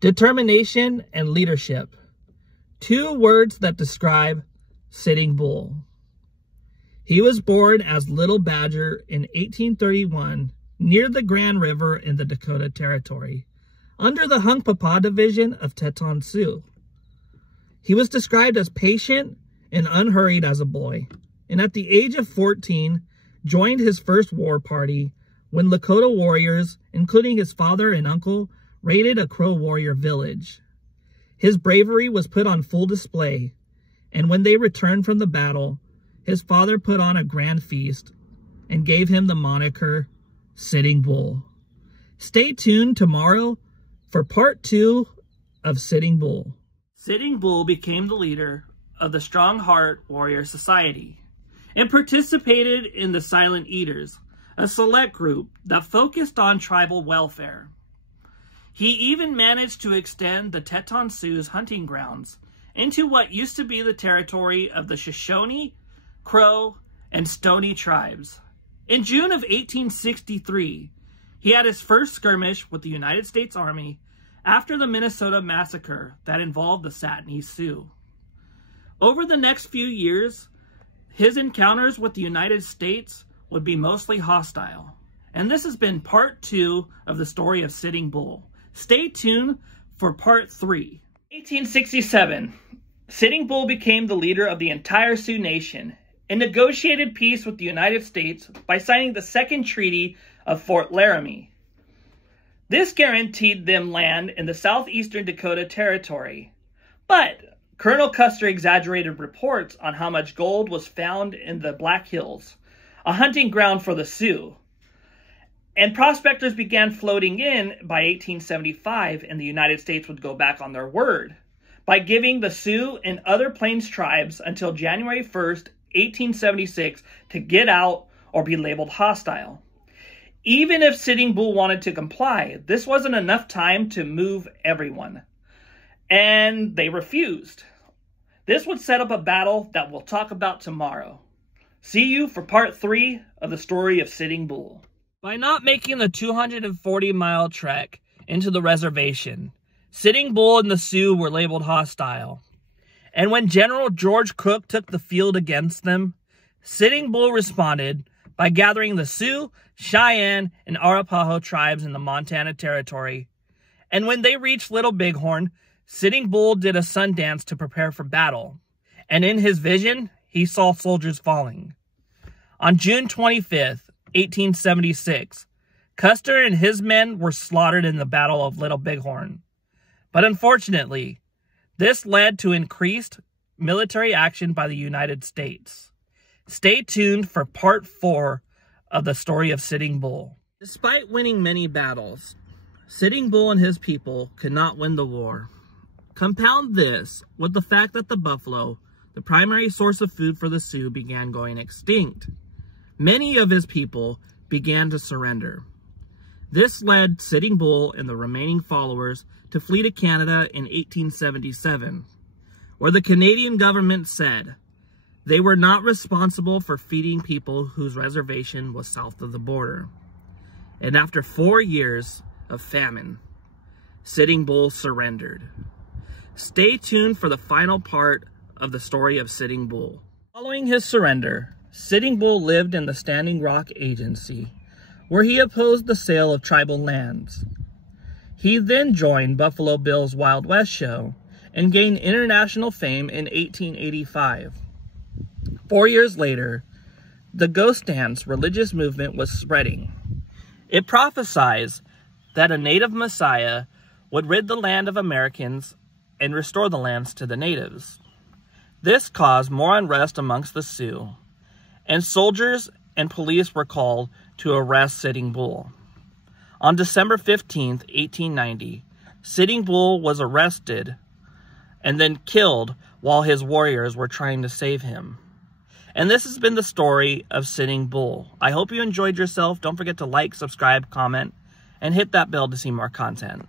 Determination and leadership. Two words that describe Sitting Bull. He was born as Little Badger in 1831 near the Grand River in the Dakota Territory, under the Hunkpapa division of Teton Sioux. He was described as patient and unhurried as a boy, and at the age of 14, joined his first war party when Lakota warriors, including his father and uncle, raided a Crow warrior village. His bravery was put on full display, and when they returned from the battle, his father put on a grand feast and gave him the moniker Sitting Bull. Stay tuned tomorrow for part 2 of Sitting Bull. Sitting Bull became the leader of the Strong Heart Warrior Society and participated in the Silent Eaters, a select group that focused on tribal welfare. He even managed to extend the Teton Sioux's hunting grounds into what used to be the territory of the Shoshone, Crow, and Stoney tribes. In June of 1863, he had his first skirmish with the United States Army after the Minnesota Massacre that involved the Satini Sioux. Over the next few years, his encounters with the United States would be mostly hostile. And this has been part 2 of the story of Sitting Bull. Stay tuned for part 3. 1867, Sitting Bull became the leader of the entire Sioux Nation and negotiated peace with the United States by signing the Second Treaty of Fort Laramie. This guaranteed them land in the southeastern Dakota Territory. But Colonel Custer exaggerated reports on how much gold was found in the Black Hills, a hunting ground for the Sioux. And prospectors began floating in by 1875, and the United States would go back on their word by giving the Sioux and other Plains tribes until January 1st, 1876 to get out or be labeled hostile. Even if Sitting Bull wanted to comply, this wasn't enough time to move everyone. And they refused. This would set up a battle that we'll talk about tomorrow. See you for part 3 of the story of Sitting Bull. By not making the 240-mile trek into the reservation, Sitting Bull and the Sioux were labeled hostile. And when General George Crook took the field against them, Sitting Bull responded by gathering the Sioux, Cheyenne, and Arapaho tribes in the Montana Territory. And when they reached Little Bighorn, Sitting Bull did a sun dance to prepare for battle. And in his vision, he saw soldiers falling. On June 25th, 1876, Custer and his men were slaughtered in the Battle of Little Bighorn. But unfortunately, this led to increased military action by the United States. Stay tuned for part 4 of the story of Sitting Bull. Despite winning many battles, Sitting Bull and his people could not win the war. Compound this with the fact that the buffalo, the primary source of food for the Sioux, began going extinct. Many of his people began to surrender. This led Sitting Bull and the remaining followers to flee to Canada in 1877, where the Canadian government said they were not responsible for feeding people whose reservation was south of the border. And after 4 years of famine, Sitting Bull surrendered. Stay tuned for the final part of the story of Sitting Bull. Following his surrender, Sitting Bull lived in the Standing Rock Agency, where he opposed the sale of tribal lands. He then joined Buffalo Bill's Wild West show and gained international fame in 1885. 4 years later, the Ghost Dance religious movement was spreading. It prophesied that a native messiah would rid the land of Americans and restore the lands to the natives. This caused more unrest amongst the Sioux, and soldiers and police were called to arrest Sitting Bull. On December 15th, 1890, Sitting Bull was arrested and then killed while his warriors were trying to save him. And this has been the story of Sitting Bull. I hope you enjoyed yourself. Don't forget to like, subscribe, comment, and hit that bell to see more content.